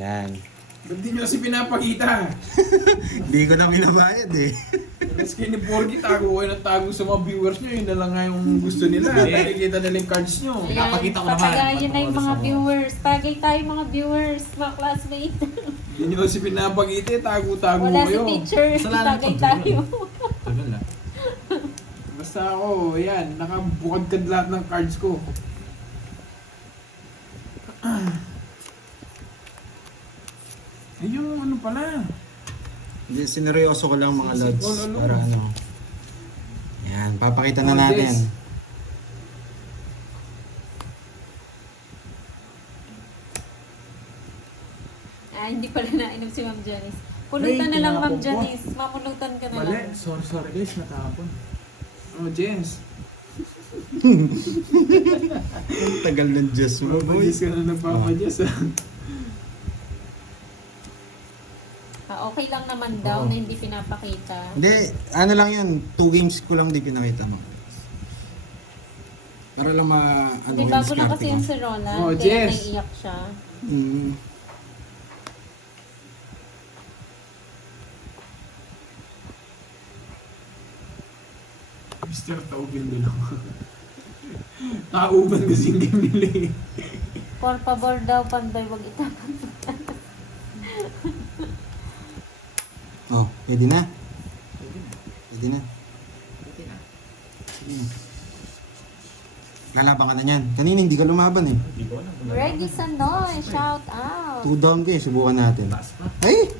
Yan. Ba't di nyo kasi pinapakita? Hindi ko na binabayad eh. Mas kayo ni Porgy, tago kayo ng tago sa mga viewers nyo. Yun na lang nga yung gusto nila. Nakikita nila yung cards nyo. Pinapakita ko naman. Patagayin na yung mga viewers. Tagay tayo mga viewers, mga classmates. Hindi nyo kasi pinapakita, tago-tago Wala si kayo. teacher, Kasalanan tagay ko, tayo. Tagal na. Basta ako, yan, nakabukadkad lahat ng cards ko. Ay, yung ano pala. Hindi, sineryoso ko lang mga lods. All along. Para ano. Yan, papakita na Oh, natin. yes. Hindi pala nainom si Ma'am Janice. Pulutan na lang Ma'am Janice. Mamulutan ka na Mali. lang. Sorry guys, natapon. Oh, Jens. Tagal ng Diyos mo, boy. Mabagis ka na nagpapadiyas ah. Okay lang naman daw na hindi pinapakita. Hindi, ano lang yun. 2 games ko lang di pinakita mo. Para lang ano, Hindi, bago lang kasi yung si Roland. Oh, Kaya Jess. naiiyak siya. Mm. Mr. Taubin nila. Kauban kasing game nila eh. Por favor daw, Panday, wag itapan. Oh, pwede na. Pwede na. Okay na. Sige na. Lalaban ka na yan. Kanina hindi ka lumaban eh. Hindi ko alam. Reggie Sanoy, shout out. 2 down ka eh. Subukan natin. Taas pa. Ay!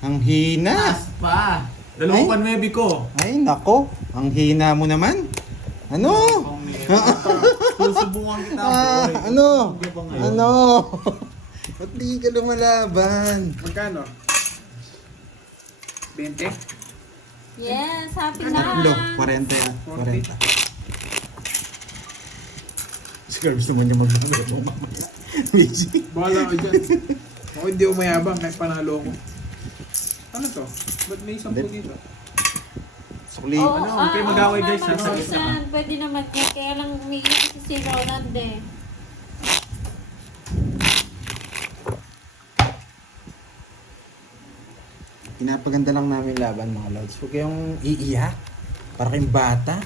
Ang hina! Taas pa. Dalawang panwebi ko. Ay, nako. Ang hina mo naman. Ano? Susubukan kita. boy. Ano? Hindi ba ngayon? Ano? Ba't di ka lumalaban? Magkano? 20? Yes, happy Tatlo. na. 40 ah. 40. Siguro gusto mo niya mag-luto mamaya. Busy. Bahala ka dyan. Ako hindi umayabang kahit panalo ko. Ano to? Ba't may 10 dito? Sukli. Oo, Ano, okay, mag-away, guys, Ma'am sa gitna ka. Susan, pwede naman yan. Kaya lang umiiyak kasi si Roland eh. Pinapaganda lang namin laban mga lods. Huwag kayong iiyak. Para kayong bata.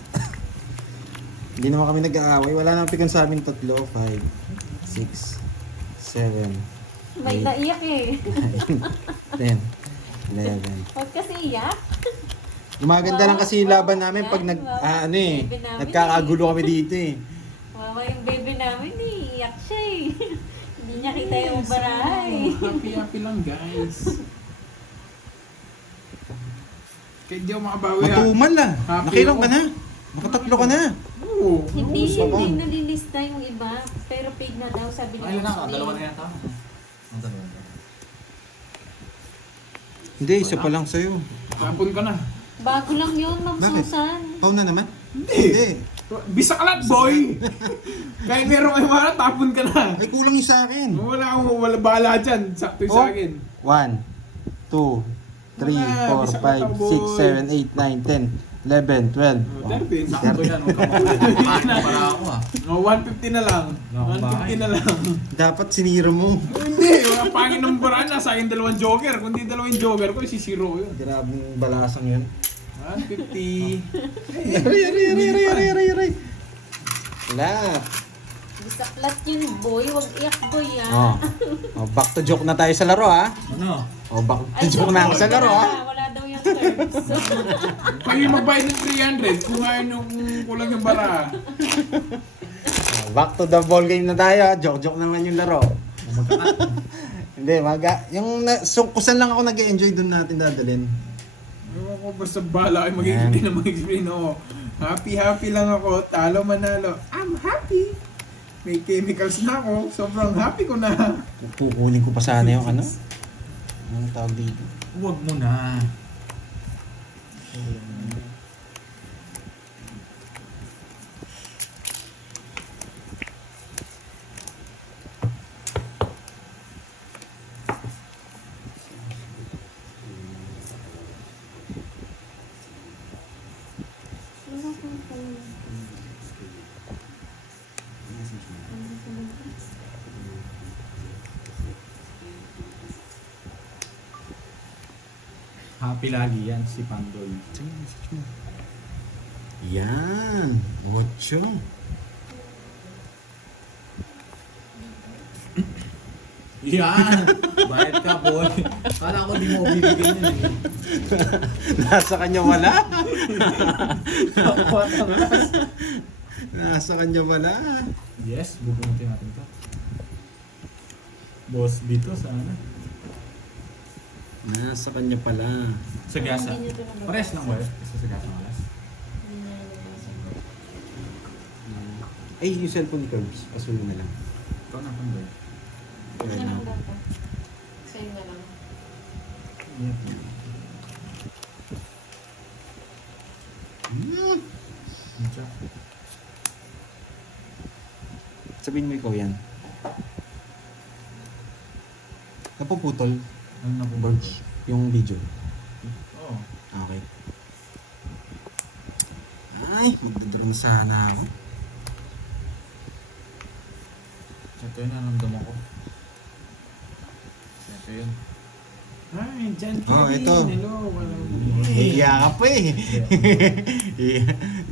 Hindi naman kami nag-aaway. Wala naman pikan sa amin 3, 5, 6, 7, May naiyak eh. 10, 11. Huwag kasi iyak. Gumaganda lang kasi yung laban namin pag nagkakagulo kami dito eh. Mama, yung baby namin eh, iyak siya eh. Hindi niya kita yung barahay. Happy lang guys. Kaya di ako makabawi ha. Matumal ah. Happy Nakilang ako. ka na. Nakatatlo ka na. Oo. Hindi sama. nalilista yung iba. Pero paid na daw, sabi Ay, ni lang ako. Ashley. Dalawa na yata. Ang dalawa na. Hindi, isa pa lang sa'yo. Tapon ka na. Bago lang yun, Ma'am Bakit? Susan. Pau na naman? Hindi. Bisa ka lang boy! Kahit meron kayo mga tapon ka na. Ay, kulang yung sa akin. Wala bahala dyan. Sakto yung Oh. sa akin. 1, 2, 3, Wala, 4, bisa ka 5, boy. 6, 7, 8, 9, 10, 11, 12. Oh, 13. Sakto yan. Huwag ka makulit. Paano para ako ah. Oh, 150 na lang. Ako 150 na lang. Dapat sinira mo. Hindi, wala pangin ng baraan na sa akin 2 joker. Kung di 2 joker ko, isisiro yun. Grabing balasang yun. 150. Aray. Wala. Bisaklat yun, boy. Huwag iyak, boy, Oh. ah. Oh, back to joke na tayo sa laro ha. Ano? Oh, back to joke na ako sa laro ha. Wala daw yung terms. Pag yung magbayad ng 300, kung ngayon yung kulang yung bara. Oh, back to the ball game na tayo ha. Joke naman yung laro. Hindi, yung kusan lang ako nag-enjoy doon natin dadalhin. Ewan ko, basta bahala kayo mag-explain na mag-explain ako. Happy lang ako, talo manalo. I'm happy. May chemicals na ako, sobrang happy ko na. Kukunin ko pa sana yung ano. Anong tawag dito? Huwag mo na. Happy lagi yan si Pandol. Sige, message mo. Yan. 8. Yan! Bayad ka, boy. Kala ko di mo bibigyan yun eh. Nasa kanya wala. Nasa kanya wala. Yes, bubunutin natin to. Boss dito sana. Nasa kanya pala. Sa gasa. Hindi niyo ito nabasa. Pares lang ba? Isa sa gasa ng alas. Hindi niya nabasa. Ay, yung cellphone ni Curbs. Pasulo na lang. Ikaw na, Pandol. Ito na lang dapat. Sa'yo na lang. Yep. Mucha. Sabihin mo ikaw yan. Napuputol. Ano na po? Birch. Yung video. Oo. Okay. Ay, magdodrone sana ako. Ito yun, naramdaman ko. Ito yun. Hi, Jan Oh, Kevin. ito. Hello. Nahiya ka pa eh.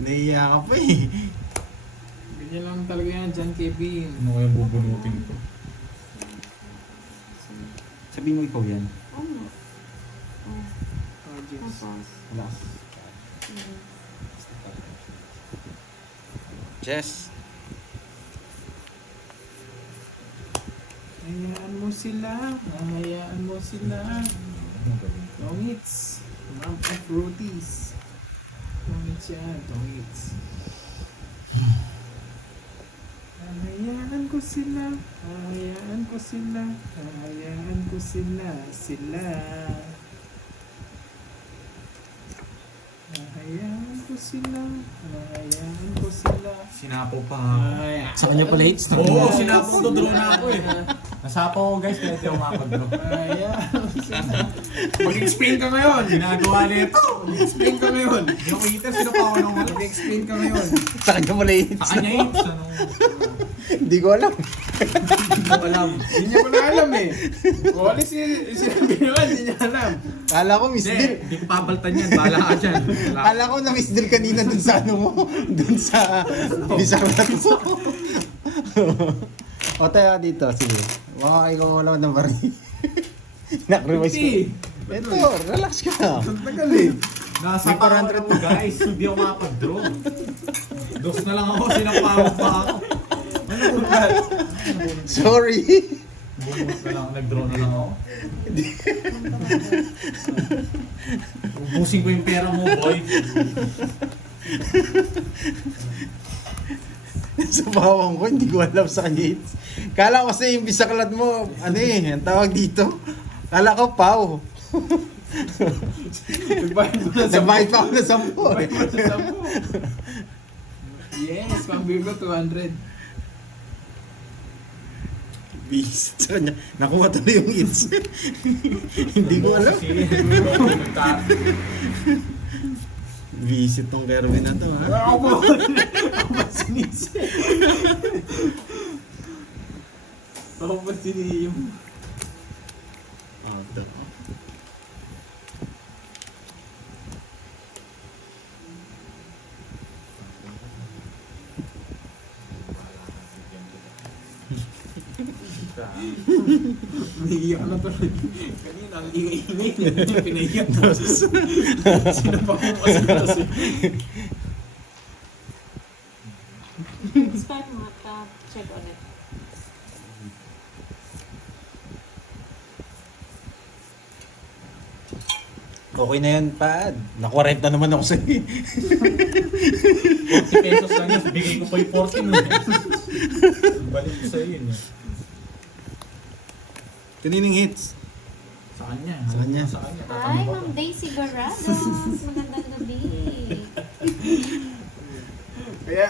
Nahiya ka pa eh. Ganyan lang talaga yan, Jan Kevin. Ano kaya bubunutin ko? Sabihin mo ikaw yan. Ano? Oh, Oh, Jess. tapos. Wala. Mm. Jess. Hayaan mo sila. Hayaan mo sila. Ano gawin ko? Tongits. Mom of Fruities. Tongits yan, tongits. Hayaan ko sila. Hayaan ko sila. Hayaan ko sila. Sila. Hayaan ko sila. Hayaan ko sila. Sinapo pa. Hayaan. Sa kanya pala hits. Oo, sinapo to draw na ako eh. Nasapo ko guys, kaya di ako makapag-draw. Hayaan ko sila. Mag-explain ka ngayon. Ginagawa nito. Mag-explain ka ngayon. Yung waiter, sino pa ako nung wala? Mag-explain ka ngayon. Sa kanya pala hits. Sa kanya hits, ano? Hindi ko alam. Hindi ko alam. Hindi niya pala alam eh. O alis sinabi naman, hindi niya alam. Kala ko miss Hindi, deal. hindi ko pabaltan yan. Bahala ka dyan. Wala. Kala ko na miss deal kanina dun sa ano mo. Dun sa Bizarrat mo. O tayo dito, sige. Baka ikaw wala ng bari. Nak-revise ko. Hindi. Ito, relax ka. Ang tagal eh. Nasa May 400 ako guys. Hindi ako makapag-draw. Dos na lang ako. Sinapawag pa ako. Ano kung lahat? Sorry. Bumot na lang. Nag-draw na lang ako. Ubusin ko yung pera mo, boy. Sa bawang ko, hindi ko alam sa kanya hits. Kala ko kasi yung bisaklat mo, ano eh, ang tawag dito. Kala ko pau. Nagbayad mo na sa Nagbayad pa ako ng 10 eh. Nagbayad mo na sa 10. Yes, pambili ko 200. Visit sa kanya. Nakuha to na yung hits. Hindi ko alam. Visit tong Kerwin na to, ha? Ako po. Ako ba sinisi? Ako ba siniyim? Ah, ito. Naiiyak na tuloy. Kanina, ang ingay-ingay. Pinaiyak mo. Sino pa kung kasi. Start mo at check ulit. Okay na yan, Pad. Naku-rent na naman ako sa'yo. 40 pesos lang yun. Bigay ko pa yung 40 mo. Balik ko sa'yo yun. Kaninong hits? Sa kanya. Sa kanya. Sa kanya. Hi, Ma'am Daisy Barados. Magandang gabi.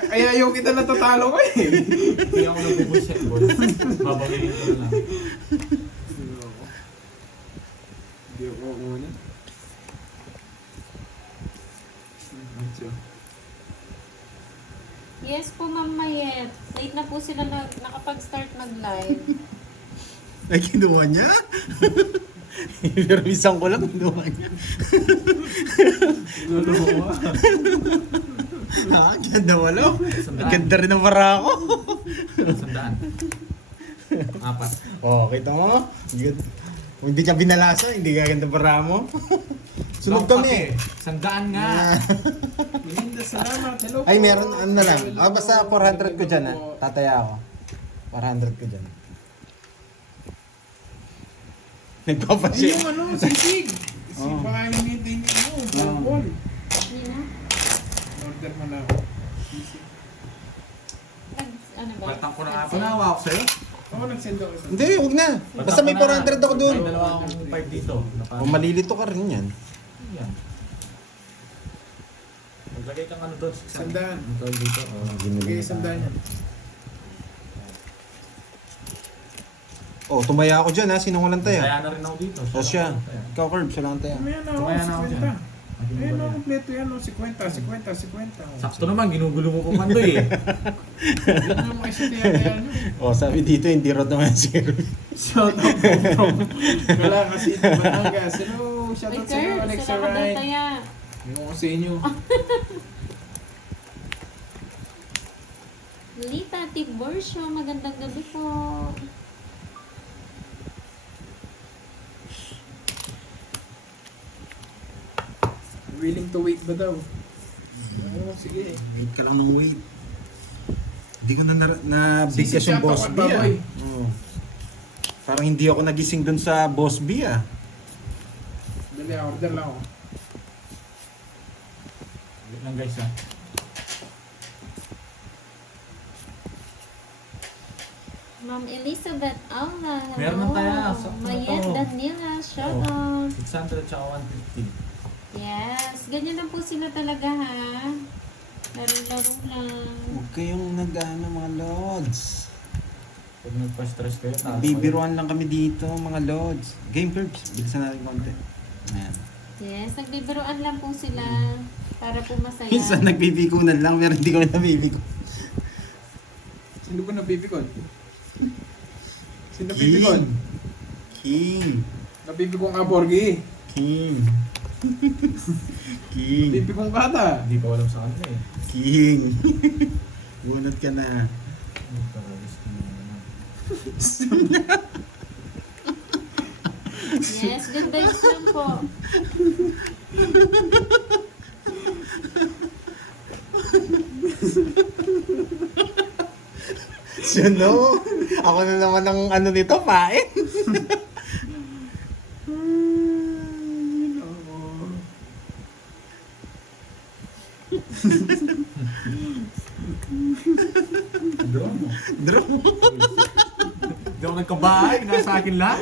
Kaya yung kita natatalo ko eh. Hindi ako nagbubuset, boy. Babagay ko na lang. Hindi ako muna. Yes po, Ma'am Mayet. Late na po sila nakapag-start mag-live. Ay, kinuha niya? Pero isang ko lang, ginawa niya. Luluwa. Ah, ganda walo. Ang ganda rin ang bara ko. 100. 4. Oh, kita mo? Good. Kung hindi ka binalasa, hindi ka ganda bara mo. Sunod kami. 100 nga. Linda, salamat. Hello po. Ay, meron, ano na lang. Ah, basta 400 ko dyan, tataya ako. 400 ko dyan. Ay, Nagpapasya. yung ano, sisig. Oh. Baka hindi mo, bawal. Hindi na. Order mo na ako. Sisig. Ano ba? Baltang ko na nga. Panawa ako sa'yo. Oo, nag-send ako. Hindi, huwag na. Basta may 400 ako dun. May dalawa akong 5 dito. O, malilito ka rin yan. Yan. Maglagay kang ano doon. 100. Ito dito. Okay, 100 yan. Oh, tumaya ako dyan ha. Sino walang taya? Kaya na rin ako dito. O siya. Ikaw, Curb, siya lang taya. Mamaya na ako, Tumaya na ako 50. dyan. Ayun na, kompleto yan, 50. Sakto naman, ginugulo mo po Mandoy eh. Hindi na mga isa tiyataya nyo. O, sabi dito, hindi rin naman si Curb. Shout out po from Wala kasi Batangas. Hello, shout Ay, out sa inyo, Kurt, Alexa salamat daw Wright. taya. Yung ko sa inyo. Lita Tiborsio, magandang gabi po. Willing to wait ba daw? Oo, sige. Wait ka lang ng wait. Hindi ko na bigkas yung Sisig Boss siya, B ah. baboy. Oo. Parang hindi ako nagising dun sa Boss B ah. Dali, order lang ako. Wait lang guys ha. Ma'am Elizabeth Aula, hello. Meron ng taya, sakto na Mayet to. Daniela, shout Oh. out. 600 tsaka 150. Yes, ganyan lang po sila talaga ha. Laro-laro lang. Huwag kayong nag-ano mga Lods. Pag nagpa-stress kayo, talo kayo. Bibiruan lang kami dito mga Lods. Game Curbs, bilisan natin konti. Ayan. Yes, nagbibiruan lang po sila para po masaya. Minsan nagbibikunan lang, pero hindi kami nabibiko. Sino ba nabibigod? Sino nabibigod? King. Nabibigong ka, Borgie. King. King. Nabibigong ka ta. Hindi ko alam sa kanila eh. King. Bunot ka na. Yes, good vibes lang po. Suno. Ako na naman ang ano nito, pain. Draw mo. Draw. Hindi ako nagkabahay, nasa akin lahat.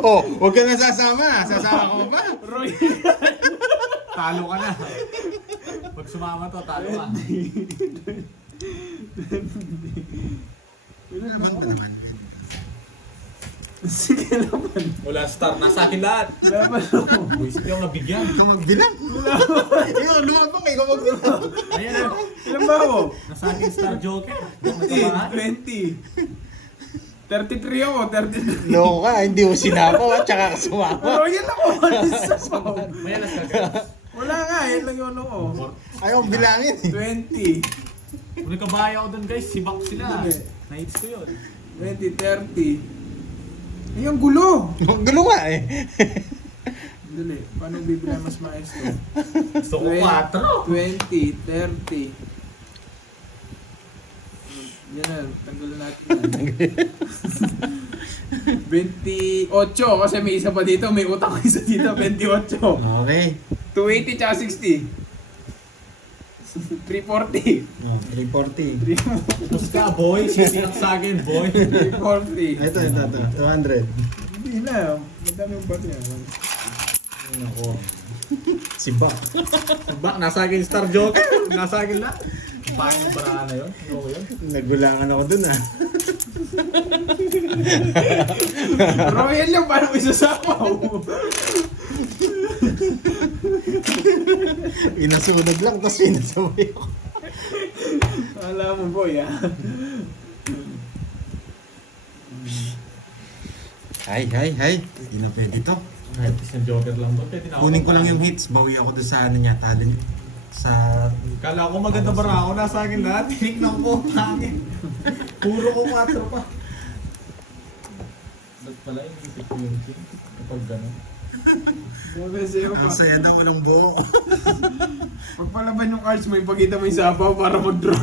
Oh, huwag ka na sasama. Sasama ka ba? Roy. Talo ka na. Pag sumama to, talo ka. Sige naman. Wala star, nasa akin lahat. Laban ako. Buisit yung nabigyan. Ikaw magbilang. Ikaw, lumabang. Ikaw magbilang. Ayan na. Ilan ba ako? Nasa akin star joker. Hindi ako nagkabahay. 20. 33 ako, 33. Loko ka, hindi mo sinapaw at tsaka ka sumama. Royal ako. May alas ka guys. Wala nga, yan lang yung ano ko. Ayaw bilangin eh. 20. Kung nagkabahay ako dun guys, sibak sila. Hindi. Nahits ko yun. 20, 30. Ay, ang gulo! Gulo nga eh. Dali, paano bibila mas maestro? Gusto ko 4. 20, 30. Yan na, tanggalin natin yan. 28, kasi may isa pa dito, may utang ko isa dito, 28. Okay. 280 tsaka 60. 340. Oh, 340. Tapos ka boy, sisiyak sa akin boy. 340. Ito, 200. Hindi na, madami yung bati yan. Nako. Si Bak. Bak, nasa akin star joker. Nasa akin lahat. Paano yung paraan na yun? Ano ko yun? Nagulangan ako dun ah. Royal yung paano ko isasapaw? Inasunog lang, tapos pinasaway ako. Alam mo boy ah. Hay. Hindi na pwede to. Kahit isang joker lang ba? Pwede na ako Kunin ko lang magbayad. yung hits. Bawi ako doon sa ano niya. Talent. Sa... Kala ko maganda bara ako. Nasa akin lahat. Tinignan ko. Pangin. Puro ko 4 pa. Ba't pala inisip ko yung king? Kapag gano'n. Sabi sa'yo pa. Ang saya daw walang buo. Pag palaban yung cards mo, ipakita mo yung sapaw para mag-draw.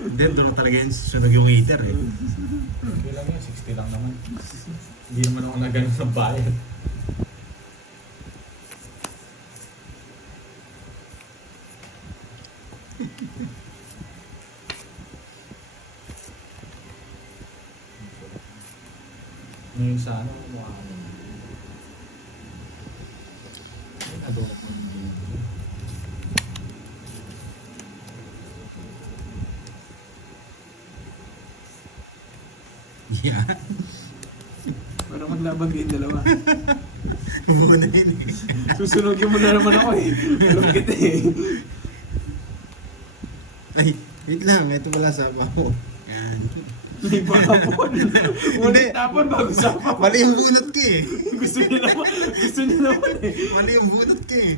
Hindi, doon na talaga yung sunog yung heater eh. Okay lang yun. 60 lang naman. Hindi naman ako nagano sa bayad. Ngayon sa ano, mukha ko. Ay, nagawa ko yung game. Yeah. Para maglaban kayong dalawa. Buo na yun eh. Susunogin mo na naman ako eh. Alam kita eh. Ay, wait lang. Ito pala sa ako. Yan. May pakapon. Ulit tapon bago sapaw. Mali yung bunot ko eh. Gusto niya naman. Gusto niya naman eh. Mali yung bunot ko eh.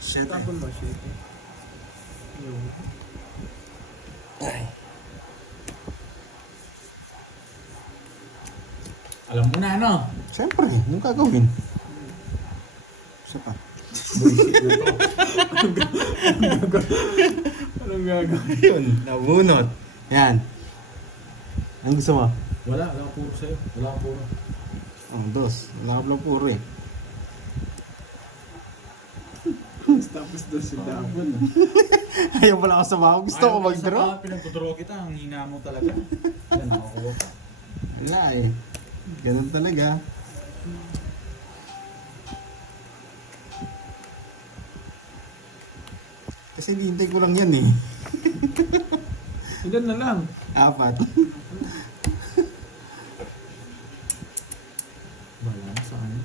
Shit. Tapon ba siya? Yung. Alam mo na ano? Siyempre, anong gagawin? Isa pa. Anong gagawin? Yun, nabunot. Yan. Anong gusto mo? Wala puro sa'yo. Wala ka puro. Oh, dos. Wala ka pala puro eh. Tapos doon si Dapon. Ayaw pala ako sa baho. Gusto ko mag-draw. Pinagtudraw kita. Ang hina mo talaga. Yan, nakakuha ka. Wala eh. Ganun talaga. Kasi hinihintay ko lang yan eh. Ilan na lang? 4. Wala na sa kanya.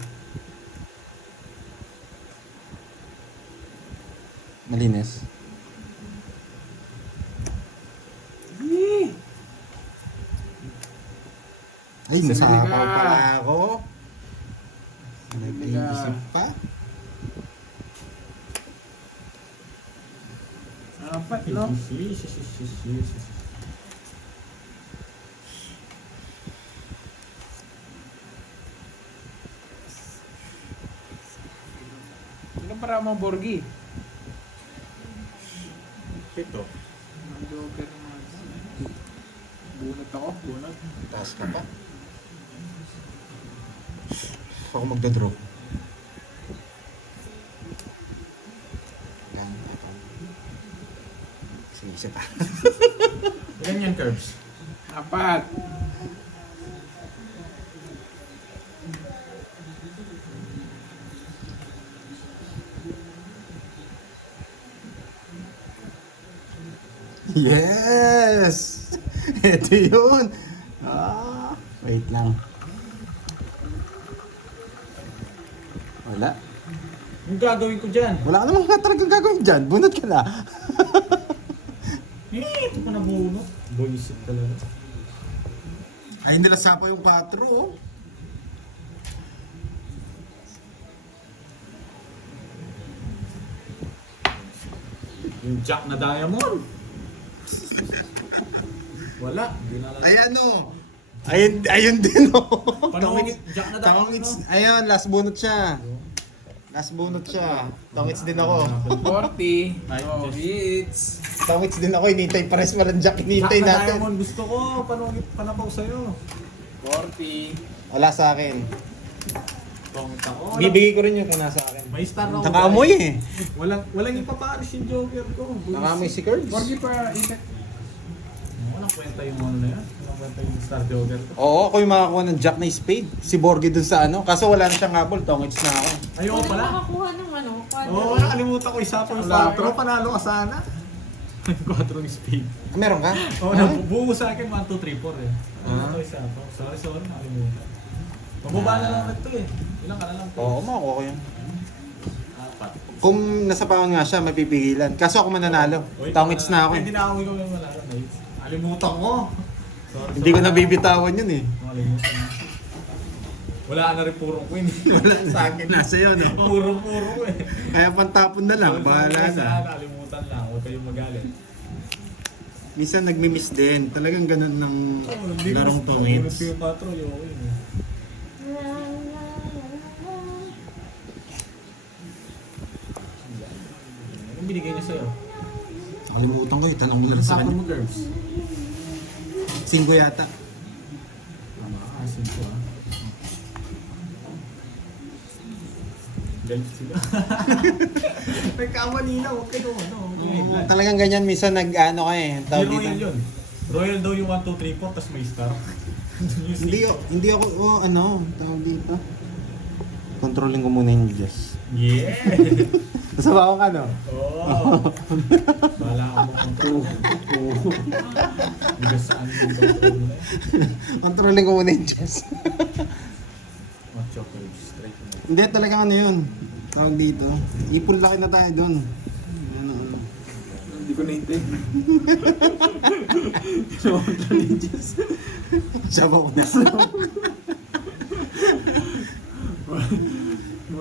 Malinis. Eh! Ay, Sa nasapaw Liga. pala ako. Nag-iisip pa. Apat, no? Ilan para mga Borgi? Ito. Ang joker naman. Bunot ako, bunot. Taas ka pa. Ako magdadraw. Yan, tapang. Sige, isa pa. Ilan yan, Curbs? Apat. Yes! Ito yun! Wait lang. Wala. Yung gagawin ko dyan. Wala ka namang nga talagang gagawin dyan. Bunot ka na. Ito ko nabunot. Buisit talaga. Ay, nila sapa yung 4, oh. Yung jack na diamond. Wala. Hindi na lang. Ay, ano? Ayun din, oh. Panungit, jack na diamond. Tangits. Ayun, last bunot siya. Last bunot siya. Tangits din ako. 40. Ay, Oh, just- hits. Tangits din ako. Hinihintay pares walang jack. Jack Hinihintay na natin. diamond. Gusto ko. Panungit, panapaw sa'yo. 40. Wala sa akin. Pangit ako. Bibigay ko rin yung kung nasa akin. May star ako. Nakaamoy eh. Walang ipapaalis yung joker ko. Buisit. Nakaamoy si Curbs. 40 pa, ikat. Walang kwenta yung ano na yan. Walang kwenta yung Star Jogger ko. Oo, ako yung makakuha ng Jack na spade. Si Borgie dun sa ano. Kaso wala na siyang habol. Tongits na ako. Ayoko Hindi pala. makakuha ng ano, Oo, nakalimutan ko isa pa yung 4. Panalo ka sana. 4 yung speed. Meron ka? Oo, nabuo sa akin 1, 2, 3, 4 eh. Ah. Ito isa pa. Sorry, nakalimutan. Mababa na lang ito eh. Ilang ka na lang to? Oo, makakuha ko yan. 4. Kung nasa pangon nga siya, mapipigilan. Kaso ako mananalo. Tongits na ako. Hindi na ako ikaw yung malala. Alimutan ko. Sorry, Hindi ko nabibitawan yun eh. Nakalimutan na. Wala na rin purong queen. Wala sa akin. Nasa yun. Oh. Puro eh. Kaya pantapon na lang. Bahala Isa, na. nakalimutan lang. Huwag kayong magalit. Minsan nagmi-miss din. Talagang ganun ng larong tongits. Yung 4, yung okay. Anong binigay niya sa'yo? Nakalimutan ko yung tanong nila sa Sakto kanya. mo, Gerbs. 5 yata. Tama, asin ko ah. Galit sila. Nagkamali na, huwag kayo ano. Talagang ganyan. Minsan nag-ano ka eh. Hindi Tawag Royal dito. yun. Royal daw yung 1, 2, 3, 4, tapos may star. Hindi ako, ano, tawag dito. Controlling ko muna yung Diyos. Yeah! Nasa ba akong ano? Oo! Bala ka mo control. Hindi saan yung control mo na eh. Controlling ko muna yung Diyos. Macho curve, straight mo. Hindi, talagang ano yun. Tawag dito. Ipon laki na tayo doon. Ano. Hindi ko naintay. Control ni Diyos. Sabaw ko na.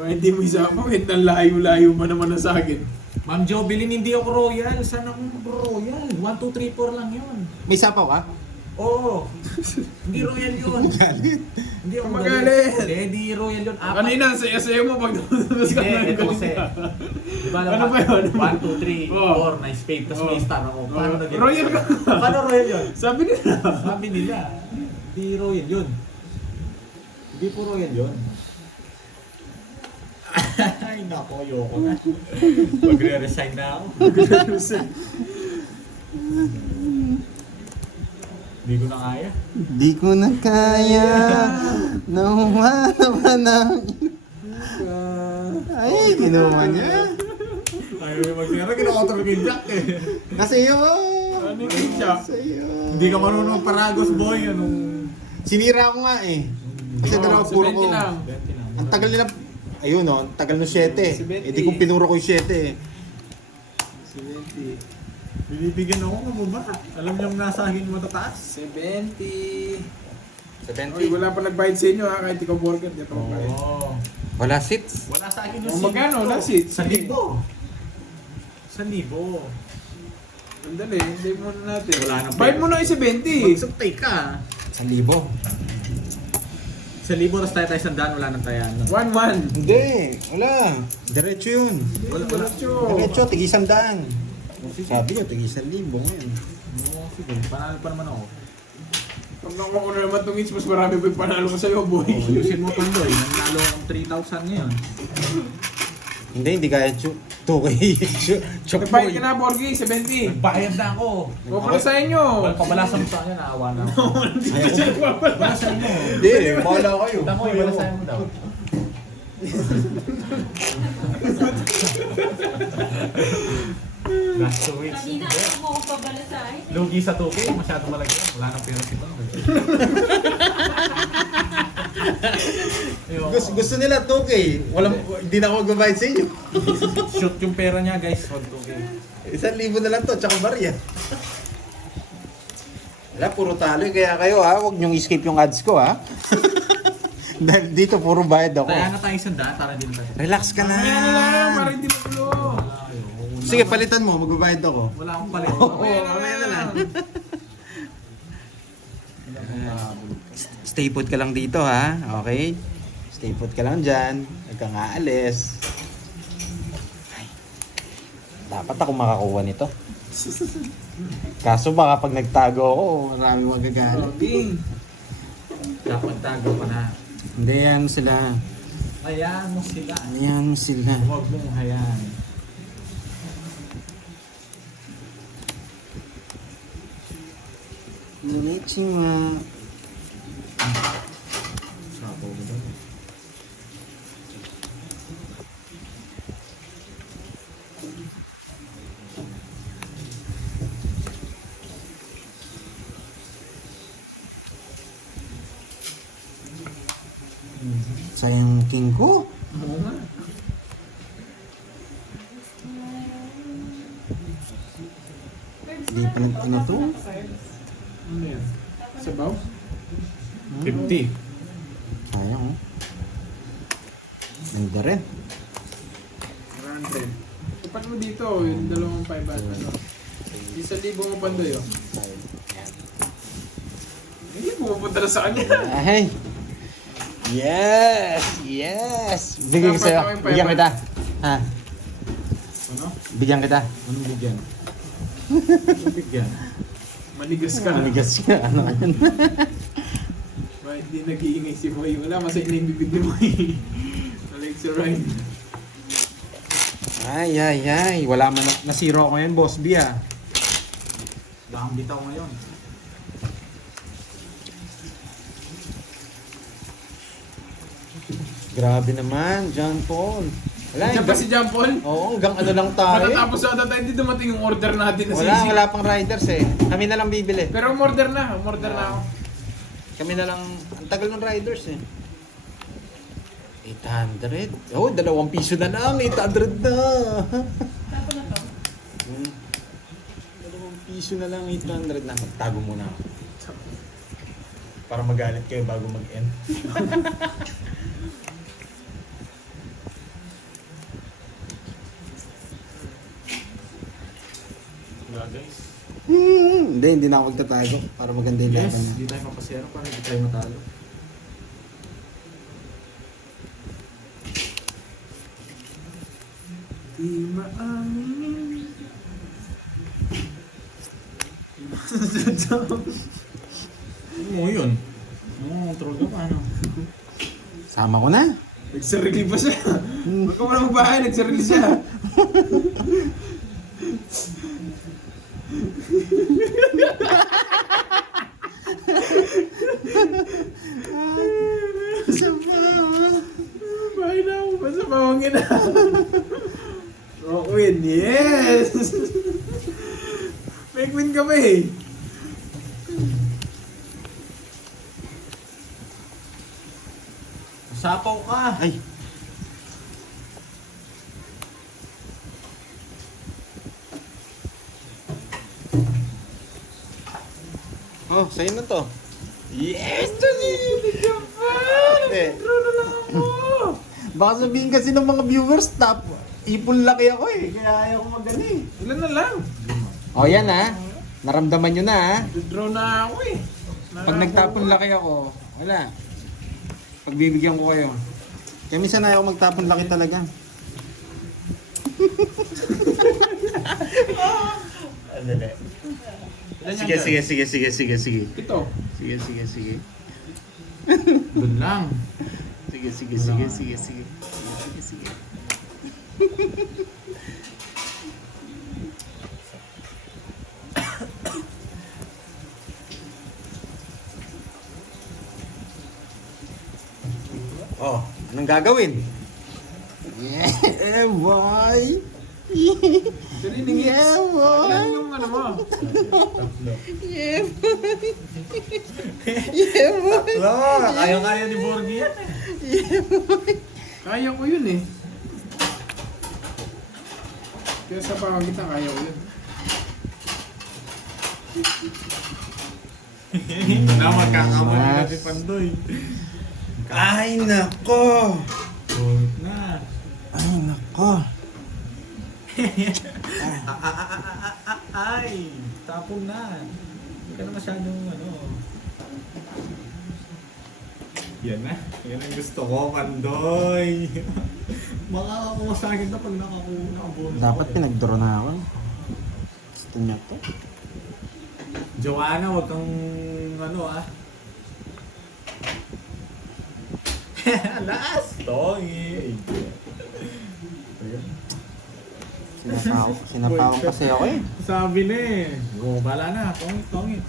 Hindi mo isama, kahit ang layo-layo mo naman na sa akin. Ma'am Jovelyn, hindi ako royal. Saan ako royal? 1, 2, 3, 4 lang yun. May sapaw ka? Oo! Hindi royal yun. Galit. Hindi ako Magalit. Hindi royal yun. Apat. Kanina, saya-saya mo pag namas ka Hindi, na ito kasi. Diba Ano ba yun? 1, 2, 3, Oo. 4, nice fade. Tapos may Oo. star ako. Paano Oo. naging Royal ka. Paano royal yun? Sabi nila. Sabi nila, hindi royal yun. Hindi po royal yun. Ay nako, ayoko na. Magre-resign na ako. Hindi ko na kaya. Di ko na kaya na humanaman ng... Ay, kinuha niya. Ayaw yung mag-sira, kinakontrol ko yung jack eh. Nasa iyo. Ano yung jack? Nasa iyo. Hindi ka marunong paragos boy, anong... Sinira ko nga eh. Kasi Oo, dalawa puro 70 ko. lang. Ang tagal nila. Ayun oh, ang tagal ng 7. 70. Eh di kung pinuro ko yung 7 eh. 70. Binibigyan ako ng baba. Alam niyo yung nasahin matataas? 70. 70. Uy, wala pa nagbayad sa inyo ha, kahit ikaw worker, di pa magbayad. Oo. Wala seats. Wala sa akin yung Oh, magkano? Last seat? 1,000. 1,000. Andali, hindi muna natin. Wala nang Bayad mo na yung 70. Magsugtay ka. 1,000. 1,000 tapos tayo 100, wala nang tayan. 1-1. Hindi, wala. Diretso yun. Wala. Diretso, tig-100. Sabi ko, tig-1,000 ngayon. Oo, sige. Panalo pa naman ako. Pag nakuha ko na naman itong hits, mas marami pa yung panalo ko sa'yo, boy. Oh, ayusin mo pang boy. Nanalo akong 3,000 ngayon. Hindi kaya 2K. Chok Nagbayad ka na, Borgie, 70. Bayad na ako. O pala sa inyo. Well, pabalasan mo sa kanya, naawa na ako. Dito siya nagpapala. Balasan mo. Hindi, bahala kayo. Tama ko, balasan mo daw. Last 2 weeks. Kanina ako mo ko pabala sa akin. Lugi sa 2K, masyado malaki. Wala nang pera si Bang. Gusto nila 2K. Hindi na ako magbabayad sa inyo. Shoot yung pera niya guys, wag 2K. 1,000 na lang to, tsaka barya. Wala, puro talo. Kaya kayo ha, huwag niyong escape yung ads ko ha. Dahil dito, puro bayad ako. Kaya nga tayo isang daan, para din tayo. Relax ka Mamaya na lang, lang. para hindi magulo. Sige, palitan mo. Magbabayad ako. Wala akong palit. Mamaya na lang. Stay put ka lang dito ha. Okay? Stay put ka lang dyan. Huwag kang aalis. Ay, dapat ako makakuha nito. Kaso baka pag nagtago ako, marami magagalit. King. Dapat tago ka na. Hindi, yan sila. Hayaan mo sila. Ayan mo sila. Huwag mong hayaan. Konnichiwa. Sapo mo daw. Sayang king ko. Oo nga. Di pa nag-ano to. Ano yan? Sabaw? 50. Sayang oh. Ganda rin. 100. Tapat mo dito, yung 2,500 ano. 1,000 mo pandoy oh. Hindi, pumupunta na sa kanya. Ay! Yes! Yes! Bigyan ko sa'yo. Bigyan kita. Ha? Ano? Bigyan kita. Anong bigyan? Anong bigyan? Manigas ka. Manigas ka. Ano ka yan? Bakit di nag-iingay si Boy? Wala, masaya na yung bibig ni Boy. Like si Ryan. Ay, ay, ay. Wala man. Nasiro ako yan, Boss B ah. Dahang bitaw ngayon. Grabe naman, John Paul. Wala, Diyan pa si John Paul. Oo, hanggang ano lang tayo. Matatapos sa tayo, hindi dumating yung order natin na Wala, sisig. wala pang riders eh. Kami na lang bibili. Pero umorder na ako. Kami na lang, ang tagal ng riders eh. 800? Oh, 2 piso na lang, 800 na. Tapo na to. 2 piso na lang, 800 na. Magtago muna ako. Para magalit kayo bago mag-end. Wala guys. Hindi na ako magtatago. Para maganda yung Yes, laban niya. hindi tayo papasero para hindi tayo matalo. Di maamin. Ano mo yun? Oo, troll ka pa ano? Sama ko na. Nagsarili pa siya. Huwag ka muna magbahay, nagsarili siya. Bahay na ako, basta pawangin na. Rock win, yes! Make win ka ba eh? Sapaw ka! Ay. Oh, sa'yo na to. Yes! Tanili ka pa! Eh. Nag-draw na lang ako! Baka sabihin kasi ng mga viewers, top. Ipon laki ako eh. Kaya ayaw ko magani. Ilan na lang? O yan ha. Naramdaman nyo na ha. Nag-draw na ako eh. Pag nagtapon laki ako, wala. Pagbibigyan ko kayo. Kaya minsan ayaw magtapon laki talaga. Sige. Ito. Sige. Doon lang. Sige. Oh, anong gagawin? Yeah, boy! Sinilingit. Yeah, boy! Ilan yung ano mo? Tatlo. Yeah, boy! Yeah, boy! Tatlo! Kaya-kaya ni Borgie yan eh. Yeah, boy! Kaya ko yun eh. Kaya sa pangagita, kaya ko yun. Ito na, magkakamali na si Pandoy. Ay, nako! Sulit na. Ay, nako! Ay! Tapon na. Hindi ka na masyadong ano. Yan na. Yan ang gusto ko, Pandoy. Makakakuha sa akin na pag nakabonus Dapat ako, eh. pinag-draw na ako. Gusto niya to. Joanna, wag kang ano ah. Last! Tongi! Sinapaw kasi ako eh. Sabi na eh. Go, bala na. Tongi.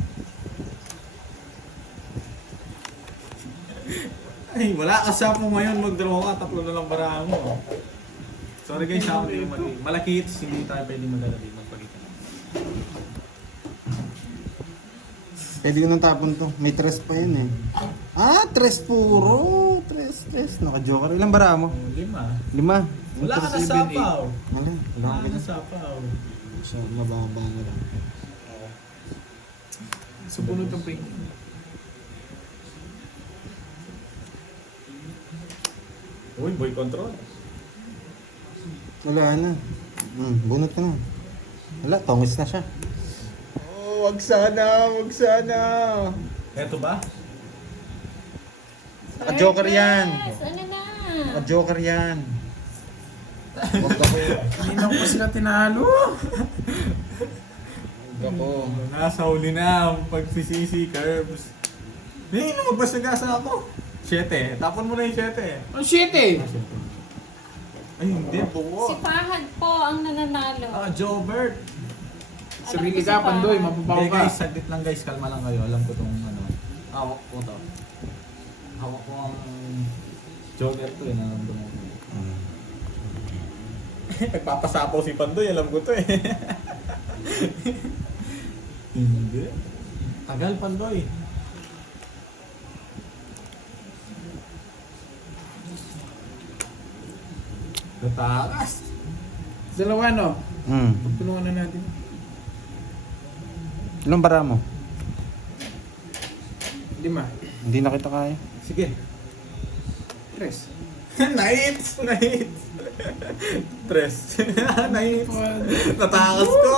Ay, wala ka sa mo ngayon. Mag-draw ka. Tatlo na lang barahan mo. Sorry guys, ako hindi mali. Malaki hits, hindi tayo pwede maglalagay. Magpalitan. Pwede ko nang tapon to. May tres pa yun eh. Ah, tres puro. Tres. Naka-joker. Ilang bara mo? 5. 5. Wala ka na sapaw. Wala. Wala Wala ka ka na na. sapaw. So, mababa na lang. Supunod ang pink. Uy, boy control. Wala na. Bunot ka na. Wala, tongis na siya. Oh, wag sana, wag sana. Eto ba? Naka-joker yan. Yes, ano na? Naka-joker yan. Wag ako. Hindi na ko pa sila tinalo. Wag ako. Nasa huli na ang pagsisisi curves. Hindi, magbasagasa ako. 7. Tapon mo na yung 7. Ang shit eh. Ay, hindi. Buo. Si Fahad po ang nananalo. Ah, Jobert. Sarili Alam ko si ka, Pandoy. Fahad. Mapabaw Hindi ka. guys, saglit lang guys. Kalma lang kayo. Alam ko tong ano. Hawak ko to. Hawak ko ang Joker to eh. Naramdaman ko. Nagpapasapaw si Pandoy. Alam ko to eh. Hindi. Tagal Pandoy. Natakas. Dalawa, no? Hmm. Pagtulungan na natin. Ilang bara mo? 5. Hindi na kita kaya. Sige. 3. Nights! Nights! Tres. Nights! Natakas ko!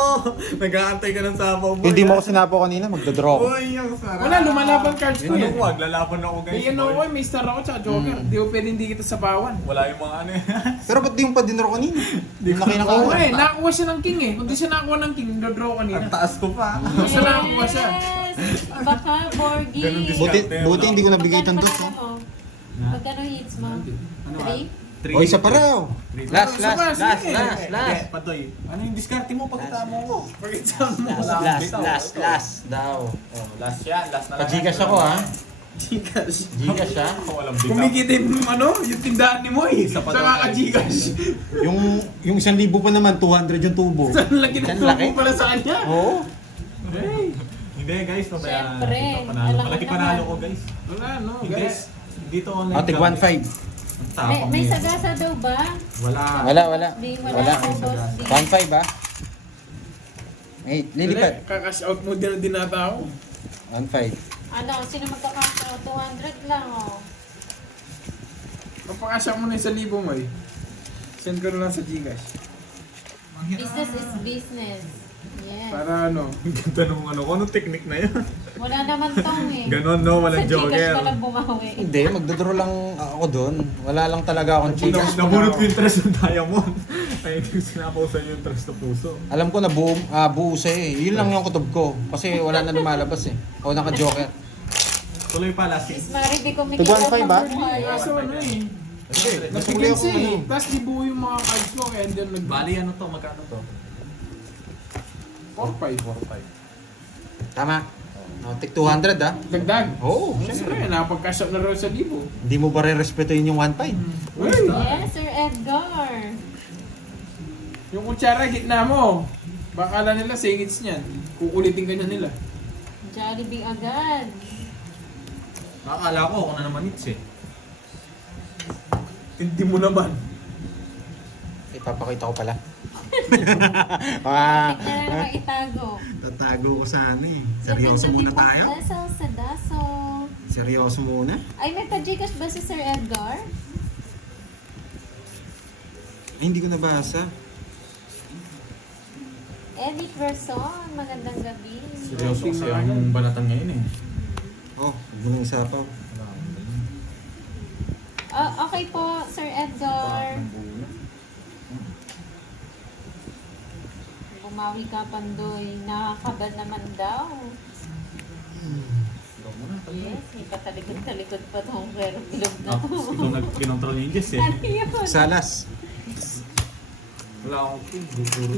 Nag-aantay ka ng sabaw mo. Hindi mo ako sinapo kanina, magdodraw ko. Uy, ang sarap! Wala, lumalaban cards ko Ano eh. wag, lalaban ako guys. May ano ko, may star ako tsaka joker. Di ko pwede hindi kita sabawan. Wala yung mga ano eh. Pero ba't di mo pa dinro kanina? Hindi mo na Oo kinakawa. eh, nakakuha siya ng king eh. Kung di siya nakakuha ng king, dodraw kanina. Ang taas ko pa. Basta nakakuha siya. Yes! Baka, Borgie. Ganun din Buti hindi ko nabigay itong dos. Magkano Magkano hits mo? Ano 3? O, isa pa raw. Last, last, last, Last. Patoy. Ano yung diskarte mo pagkatama mo? Pagkita mo. Last daw. Oh, last yan. Last na lang. Pajigas ako ha. Gcash. Gigas siya. Ako walang bigap. Kumikita yung ano, yung tindahan ni Moy. Isa pa Sa daw. kaka-Gcash. Yung 1,000 pa naman, 200 yung tubo. Saan laki Saan ng laki? tubo pala sa kanya? Oo. Hey, Hindi guys, mamaya. Siyempre, dito panalo. alam mo Malaki naman. panalo ko guys. wala no, Hindi. guys. Dito online. Atig kami. 1.5. Ang tapang May niya. sagasa daw ba? Wala. Wala. Di, Wala. wala. Po, boss. Di. 1.5 ba? Eh, lilipat. Kakash out mo din ang dinatao. 1.5. Ano, sino magkakasya? 200 lang, oh. Kapakasya mo na yung 1,000 Moy. Send ko na lang sa Gcash. Business is business. Yes. Para ano. Ang ganda nung ano ko. Anong technique na yan? Wala naman tong eh. Ganon no, walang Sa Gcash joker. ka lang bumawi. Hindi, magdodraw lang ako doon. Wala lang talaga akong chicas. Nabunot ko yung tres ng diamond. Ay, sinapaw sa yung tres na puso. Alam ko na buo sa'yo eh. Yun lang yung kutob ko. Kasi wala na lumalabas eh. O naka-joker. Tuloy pala si... Miss Mari, di ko Tig 1.5 ba? Kaso ano eh. Nasuli Napigansi ako eh. Tapos di buo yung mga cards mo kaya andyan nag... Bali ano to, magkano to? 4-5. Tama. O, tig 200 ah. Dagdag. Oo, Siyempre, napagkasya na rin sa 1,000. Hindi mo ba re-respetuhin yung 1.5? Uy! Yes, Sir Edgar. Yung kutsara, gitna mo. Baka ala nila singits niyan. Kukulitin ka na nila. Jollibee agad. Akala ko, ako na naman hits eh. Hindi mo naman. Ipapakita ko pala. Tignan na lang itago. Tatago ko sana eh. 725 pesos sa daso. Seryoso muna? Ay, may pa-Gcash ba si Sir Edgar? Ay, hindi ko nabasa. Edith Verson, magandang gabi. Seryoso kasi yung banatan ngayon eh. Oh, huwag mo nang isapaw. Okay po, Sir Edgar. Bumawi ka, Pandoy. Nakakabal naman daw. Yes, may patalikod-talikod pa itong pero bilog na to. Ito nag-pinontrol yung Jess eh. Ano yun? Salas. Wala akong guguro.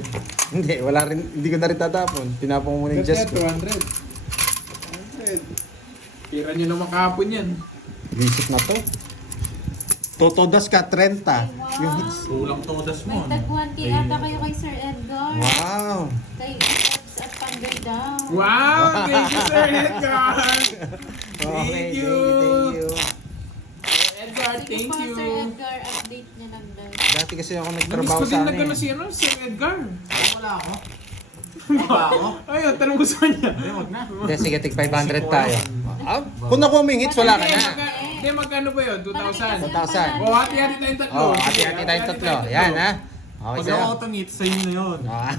Hindi, wala rin. Hindi ko na rin tatapon. Tinapon ko muna yung Just just ko. 200. 200. Tira nyo naman kahapon yan. Visit na to. Totodas ka, 30. Wow. Yung hits. Kulang todas May mo. tag-20 ata kayo kay Sir Edgar. Wow. Kay Edgar at Thunder daw. Wow! Thank you, Sir Edgar! Okay, Thank you! Edgar, Sige thank po, you! Sir Edgar, update niya lang daw. Dati kasi ako Namiss nagtrabaho ko sa din ano nagano eh. si ano, Sir Edgar. Wala ako. Wala ako. Ayun, tanong ko sa kanya. Hindi, wag na. Hindi, sige, tig 500 tayo. Ah, kung nakuha mo yung hits, wala ka na. Hindi, magkano ba yun? 2,000? 2,000. O, hati-hati tayong tatlo. Oh, hati-hati tayong tatlo. Yan, ha? Okay, Pag sir. ako tangit, sa'yo na yun. Ah,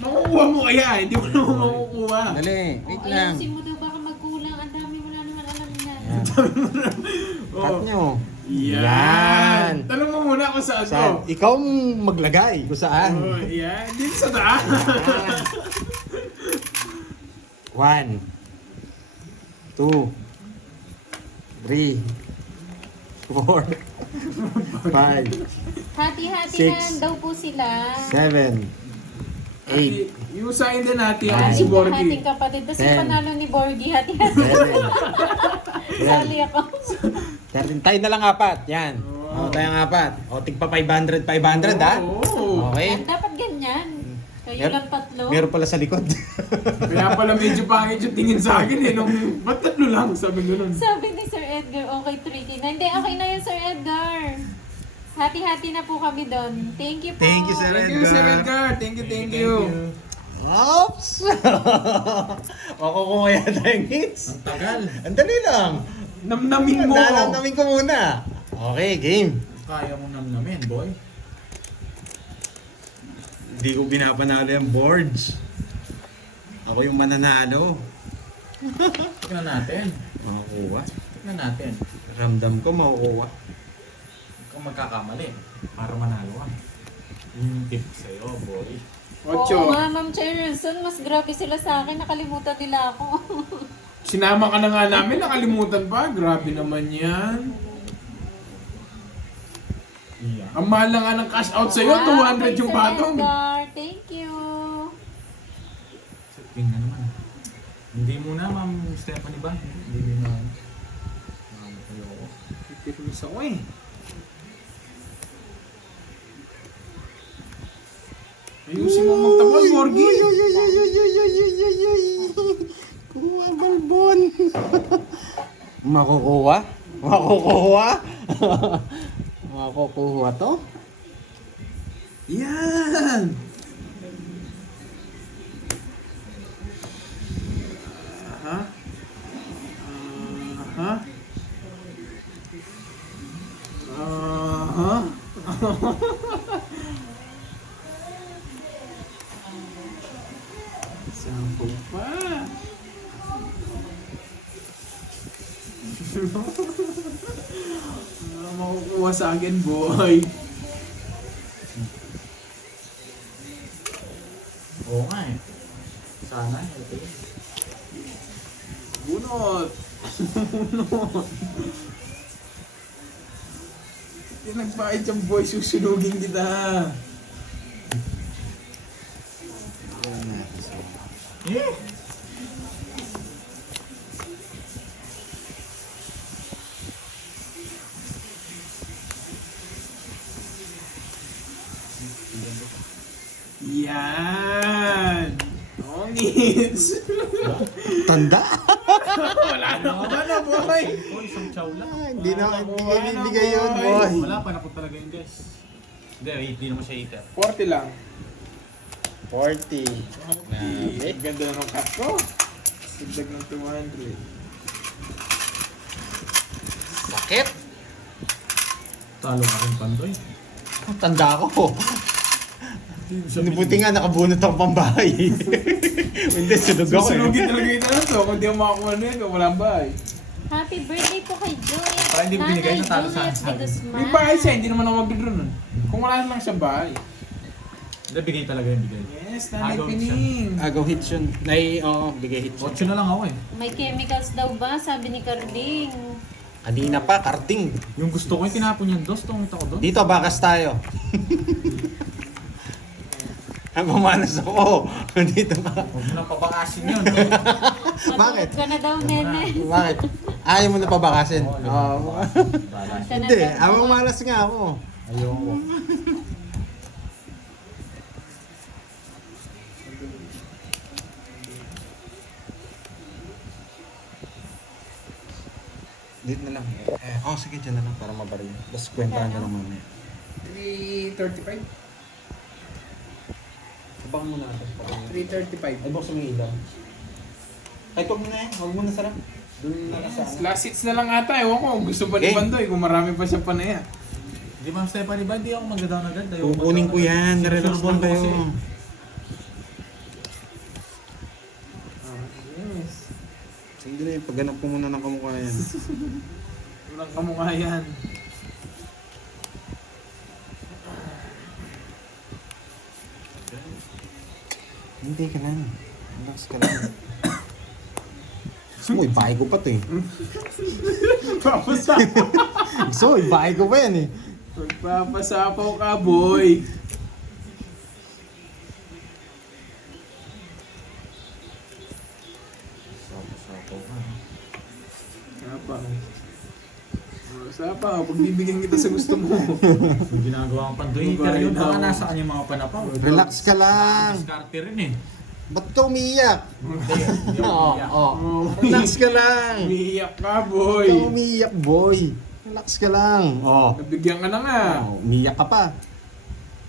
Makukuha mo kaya, hindi mo naman makukuha. Dali, wait lang. Ayusin mo daw baka magkulang. Ang dami mo na naman alam na. Yan. Cut Oh. nyo. Yan. Tanong mo muna kung saan Saan? ko. Ikaw ang maglagay kung saan. Oh, yan. Dito sa daan. 1, 2, 3, 4, 5, Hati-hati Six. na daw po sila. 7, 8, Yung sign din natin, Ay. si Hating Borgie. kapatid. Tapos Ten. yung panalo ni Borgie, hati-hati. 11, Sali ako. 13. Tayo na lang apat. Yan. Oh. O, tayo ang apat. O, tigpa 500, 500 ha? Oo. Okay. Dapat ganyan. Kayo Mer- lang tatlo. Meron pala sa likod. Kaya pala medyo pangit yung tingin sa akin eh. Nung, ba't tatlo lang? Sabi ganun. Sabi ni Sir Edgar, okay, tricky na. Hindi, okay na yun, Sir Edgar. Hati-hati na po kami doon. Thank you po. Thank you, Sir Thank you, Sir Edgar. Thank you, thank you. Oops! Makukuha yata yung hits. Ang tagal. Ang dali lang. Namnamin mo. Namin ko muna. Okay, game. Kaya mo namnamin, boy. Hindi ko pinapanalo yung boards. Ako yung mananalo. Tignan natin. Makukuha. Tignan natin. Ramdam ko makukuha. Kung magkakamali, para manalo ka. Yung tip sa'yo, boy. Ocho. Oo nga, Ma'am Cherson, mas grabe sila sa akin. Nakalimutan nila ako. Sinama ka na nga namin, nakalimutan pa. Grabe naman yan. Iya. Ang mahal na nga ng cash out sa'yo, Wow, 200 yung Sir patong. Edgar, thank you. Tingnan naman. Hindi muna, Ma'am Stephanie ba? Hindi mo na. Ayoko. Pipilis ako eh. Ayusin mo magtapos, Borgie. Kuha balbon. Makukuha? Makukuha? Makukuha to? Yan! Aha. Aha. Aha. Sampo pa. Makukuha sa akin, boy. Oo nga eh. Sana, ito yun. Bunot! Bunot! Pinagpahit yung boy, susunugin kita. Eh! Yan! Ongits! Tanda? Wala na, boy! Oh, isang chow lang. Hindi na, hindi kayo bibigay yun, boy. Wala pa na po talaga yun, guys. Hindi naman siya eater. 40 lang. 40. Okay. Ganda na ng cut ko. Sigdag ng 200. Sakit? Talo ka rin, Pandoy. Tanda ko. Buti nga nakabunot ako pambahay. Hindi, sunog ako eh. Susunugin talaga kita na to. Kung di ako makakuha nito, walang bahay. Happy birthday po kay Joy. Parang hindi binigay, natalo sa akin. May bahay siya, hindi naman ako mag-draw nun. Kung wala lang siya bahay. Hindi, bigay talaga yung bigay. Yes, Nanay Agaw Pining. Agaw hits yun. Oo, bigay hits yun. 8 na lang ako eh. May chemicals daw ba? Sabi ni Carding. Kanina pa, karting. Yung gusto ko yung tinapon yung dos, tungit ako doon. Dito, bakas tayo. Ang pumanas ako. Dito ka. Huwag mo nang pabakasin yun. Bakit? Matulog ka na daw, nene. Bakit? Ayaw mo na pabakasin? Oo, Oo. Balas. Hindi, awang malas nga ako. Ayoko. Dito na lang. Sige, dyan na lang para mabaril. Tapos kwentahan ka lang mamaya. 335? Sabang mo na. 335. Ay, buksan mo yung ilaw. Ay, huwag mo na yan. Huwag mo na sarap. Doon na lang sa ano. Last hits na lang ata. Ewan ko kung gusto ba ni Eh. Bandoy kung marami pa siya panaya. Di ba, Stephanie ba? Hindi ako mag-down agad. Kukunin ko yan. Relax lang kayo. Yes. Sige na, pagganap ko muna ng kamukha na yan. Walang kamukha yan. Hindi ka lang. Relax ka lang. Gusto mo, ibahay ko pa to eh. Magpapasapaw. Gusto mo, ibahay ko pa yan eh. Magpapasapaw ka, boy. Sapaw. Sapaw, pagbibigyan kita sa gusto mo. Yung ginagawa kong pandoy. Pero yun, baka nasa kanya mga panapaw. Relax ka lang. Diskarte rin eh. Ba't ka umiiyak? Hindi Oo, oo. Relax ka lang. Umiiyak ka, Ba't boy. ka umiiyak, boy? Relax ka lang. Oo. Nabigyan ka na nga. Umiiyak ka pa.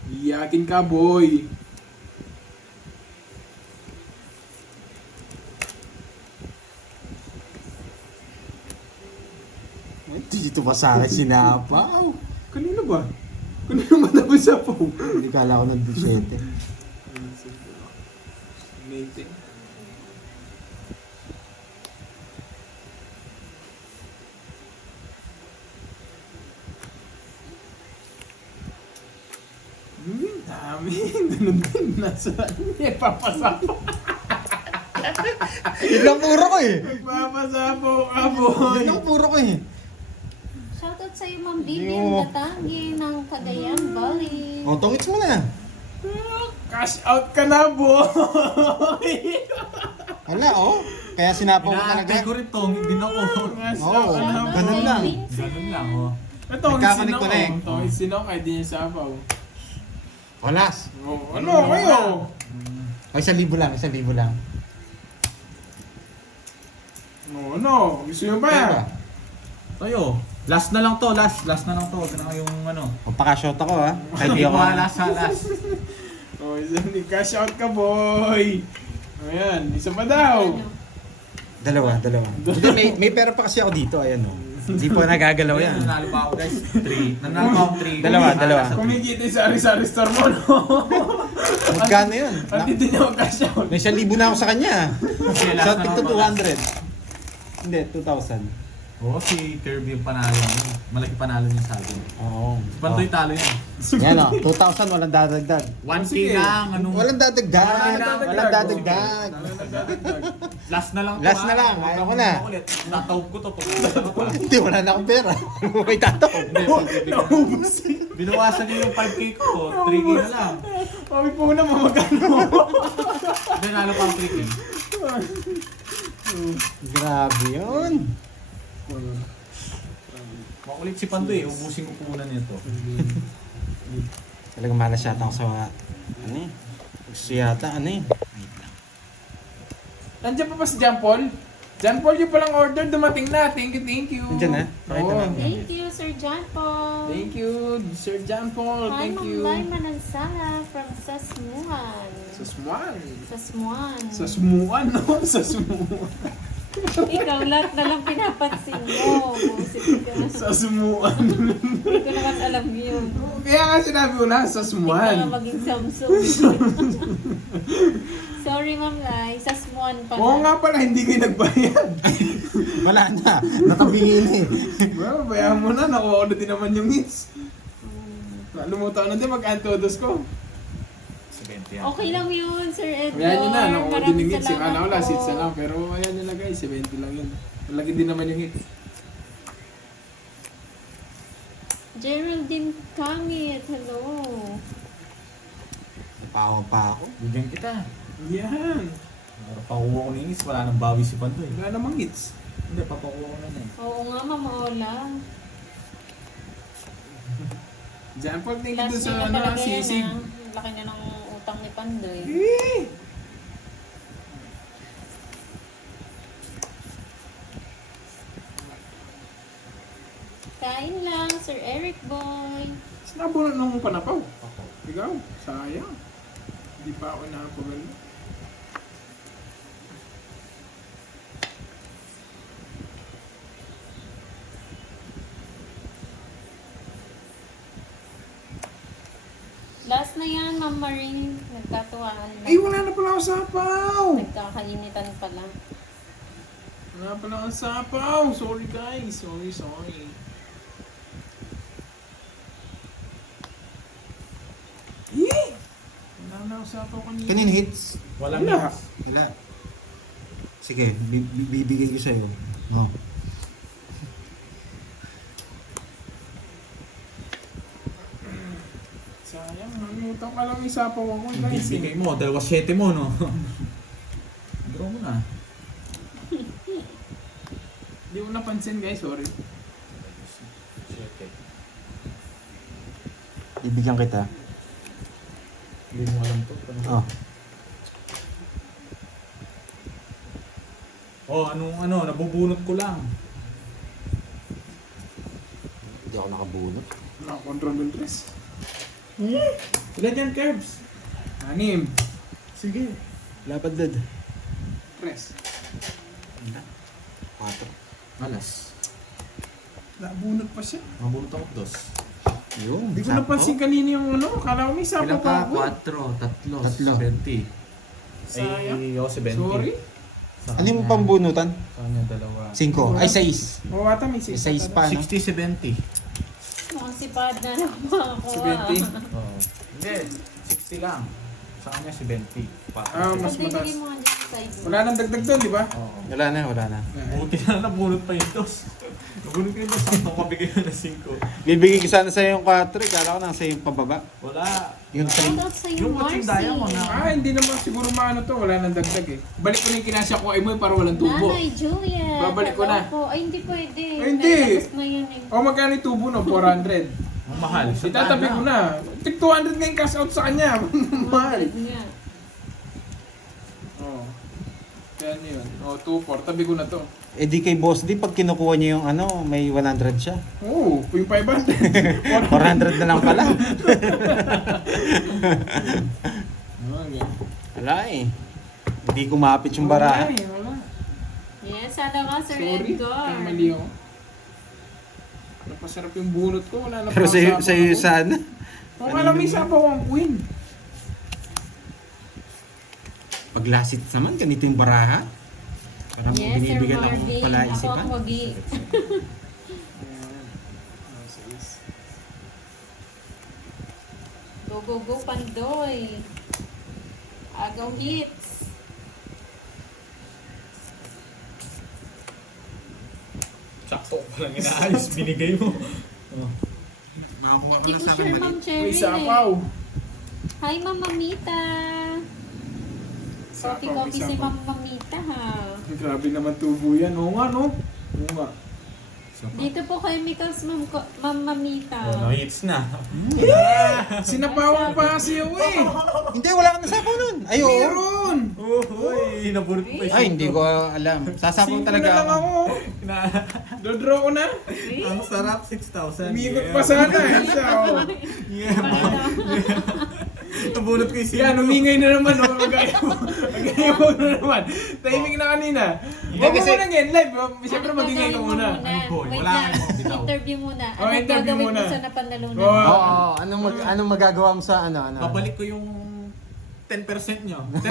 Iyakin ka, boy. Ay, dito pa sa akin sinapaw. Kanino ba? Kanino matapos sa po? Hindi kala ko nag-7. Amazing. Dami. Ganun din. Nasa papasapo. Yun lang puro ko eh. Papasapo ka, boy. Yun lang puro ko eh. Shoutout sa'yo, Ma'am Vivian Gatangi ng Cagayan Valley. O, tongits mo na. Cash out ka na, boy. Wala, oh. Kaya sinapaw ko talaga. Inaantay ko rin to. Hindi na ako. Cash Oo, out ka na, Shoutout ganun kay lang. Vincent. Ganun lang oh. Ito, ang Nagkakanik-connect. Ito, ang sinok ay di niya sabaw. Walas. Oh, ano kayo? O, 1,000 lang, 1,000 lang. Ano? Gusto nyo Kaya ba? ba? Tayo. Last na lang to. Last na lang to. Huwag na kayong ano. Pagpaka-shot ako ha. Kahit di ako. Wala sa last. Oh, cash out ka, boy. Ayan, isa pa daw. Dalawa. Hindi, may pera pa kasi ako dito. Ayan o. Hindi po nagagalaw yan. Nanalo pa ako guys. 3. Nanalo pa ako 3. Dalawa. Kumikita sa ari-sari store mo, no? Magkano yun? At hindi niya mag-cash out. May 1,000 na ako sa kanya. Last Sa na tigto lang to. 200. Hindi, 2,000. Oo, si Kirby yung panalo niya. Malaki panalo niya sa akin. Oo. Pantoy talo yan. Yan o, 2,000 walang dadagdag. 1K Sige. lang. Anong... Walang dadagdag. Walang Walang dadagdag. dadagdag. Last na lang to. Last na lang, Huwag ayaw kang ko na. ulit. Tatawag ko to. Pag Hindi, wala na akong pera. May tato. Naubos. binawasan niya yung 5K ko. 3K na lang. Pawid po na mamagano. Hindi, nalo pa ang 3K. Grabe yun. Makulit si Pandoy. Ubusin ko punan nito. Talagang malas yata ako sa mga, ano eh. Gusto yata, ano eh. Nandiyan pa ba si John Paul? John Paul, yung palang order dumating na. Thank you. Nandiyan na? Pakita Oo. na. Thank you, Sir John Paul. Thank you, Sir John Paul. Hi, Thank Ma'am you. Lai Manansala from Sasmuan. Sa Smuan. Sasmuan. Sa Smuan, no? Sa Smuan. Ikaw lahat na lang pinapansin mo. Busit ka na. Sa Smuan. Hindi ko naman alam yun. Kaya nga sinabi ko na, sa Hindi ka Smuan. nga maging Samsung. Sorry, Ma'am Lai. Sasmuan pala. Oo nga pala, hindi kayo nagbayad. Wala na. Natabingin eh. Well, bayaan mo na, nakuha ko na din naman yung hits. Lumutaw na din, mag-antodos ko. 70 yan. Okay lang yun, Sir Edgar. Ayan yun na, nakuha din yung hits. Yung salamat kala ko last po. hits na lang, pero ayan yun na guys, 70 lang yun. Malaki din naman yung hits. Geraldine Kangit, hello. Napawa pa ako. Bigyan kita. Yan. Para pakuha ko ng inis, wala nang bawi si Pandoy. Wala namang hits. Hindi, papakuha ko na yan. Oo nga, Mama Ola. John Paul, thank you Last dun sa year na talaga yan, sisig. ah. Laki na ng utang ni Pandoy. Eh! Kain lang, Sir Eric Boy. Sinabunan nung panapaw. Ako. Ikaw, sayang. Hindi pa ako nakapagalo. Last na yan, Ma'am Marie. Nagkatuwaan lang. Ay, wala na pala ako sapaw! Nagkakainitan pala. Wala pala akong sapaw! Sorry guys, sorry. Eh! Wala na ako sapaw kanina. Kanino hits? Walang Wala. hits. Wala. Sige, bibigay ko sa'yo. No. Sayang, nanutang ka lang yung sapaw ako guys. Bibigay mo, 2-7 mo, no? Draw mo na. Hindi ko napansin guys, sorry. 7. Bibigyan kita. Hindi mo alam to. Oh. Oh, nabubunot ko lang. Hindi ako nakabunot. Nakakontrol yung tres. Ilan yan, Curbs? 6. Sige. Lapad dad. Tres. 4. Alas. Nabunot pa siya. Mabunot ako 2. Yung. Hindi ko napansin kanina yung kala ko may sapaw Ilan pa ka? ako. 4, 3, Tatlo. 20. Sayang. Ay, ako 70. Sorry. Sa Ano yung kanya- pambunutan? Sa kanya 2. 5. Ay, 6. Oo, ata may 6. 6 pa, no? 60, 70. Mukhang sipad na lang makakuha. 70. Oo. Hindi, 60 lang. Sa kanya 70. Ah, mas Pag mataas. nilagay mo nga dyan sa side mo. Wala nang dagdag doon, di ba? Oo. Wala na. Buti na nabunot pa yung 2. Nabunot ko yung 2. Sakto mabigay ko na 5. Bibigay ko sana sa'yo yung 4. Kala ko nasa yung pababa. Wala. Yung 3. Shoutout sa'yo, Yung matching Marcy. diamond na. Ah, hindi naman siguro maano to. Wala nang dagdag eh. Balik ko na yung kinasya ko ay mo para walang tubo. Nanay Julia. Babalik ko na. Po. Ay, hindi pwede. Ay, hindi. Nalabas na yan eh. O magkano yung tubo no? 400. Ang mahal. Itatabi ko na. Tig 200 nga yung cash out sa kanya. Mahal. Nga. Oo. Yan yun. O, 2-4. Tabi ko na to. Eh di kay Boss D, pag kinukuha niya yung may 100 siya. Oo, yung 500. 400 na lang pala. Okay. Wala eh. Hindi kumapit yung baraha. Wala eh, wala. Yes, sana nga, Sir Sorry. Edgar. Kaya mali ako. Napasarap yung bunot ko. Wala na Pero pa sa'yo, sapaw sa'yo ako. sana. Kung alam may sapaw ang queen. Paglasit naman, ganito yung baraha. Parang Yes, Sir binibigyan ako Marvin. Ako palaisipan. ang wagi. Ayan. Ah, sais. Go, go, go, Pandoy. Agaw hits. Sakto ko lang inaayos. Binigay mo. Oh. Nakakuha ko Hindi na ko sa sure, akin Ma'am mali. Cherry. May sapaw. Hi, Ma'am Mamita. Sapaw, may Coffee si sapaw. Ma'am Mamita, ha. Grabe naman tubo yan. Oo nga, no? Oo nga. Dito po chemicals, Ma'am Mamita. Oh, no-hits na. Sinapawan pa kasi ako eh. Hindi, wala ka na sapaw nun. Ay, oo. Meron. Uy, nabunot pa yung Ay, hindi ko alam. Sasapaw Simple talaga na lang ako. ako. Dodraw ko na. Ang sarap, 6,000. Umikot pa sana eh. Siya, oh. Yeah, nabunot ko yung 5. Yan, umingay na naman. Oh. Magaya mo na naman. Timing na kanina. Huwag mo kasi- muna ngayon live. Siyempre magingay ka muna. Ano po, Wait wala lang. akong bitaw. Interview muna. Oh, Ano interview gagawin muna. mo sa napanalunan? Oo. Oo, anong magagawa mo sa ano? Babalik ko yung 10% nyo. 10%.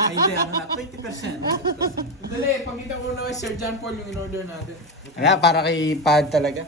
Ay, hindi, 20%. Dali, pagkita ko na kay Sir John Paul yung in-order natin. Kaya para kay Pad talaga.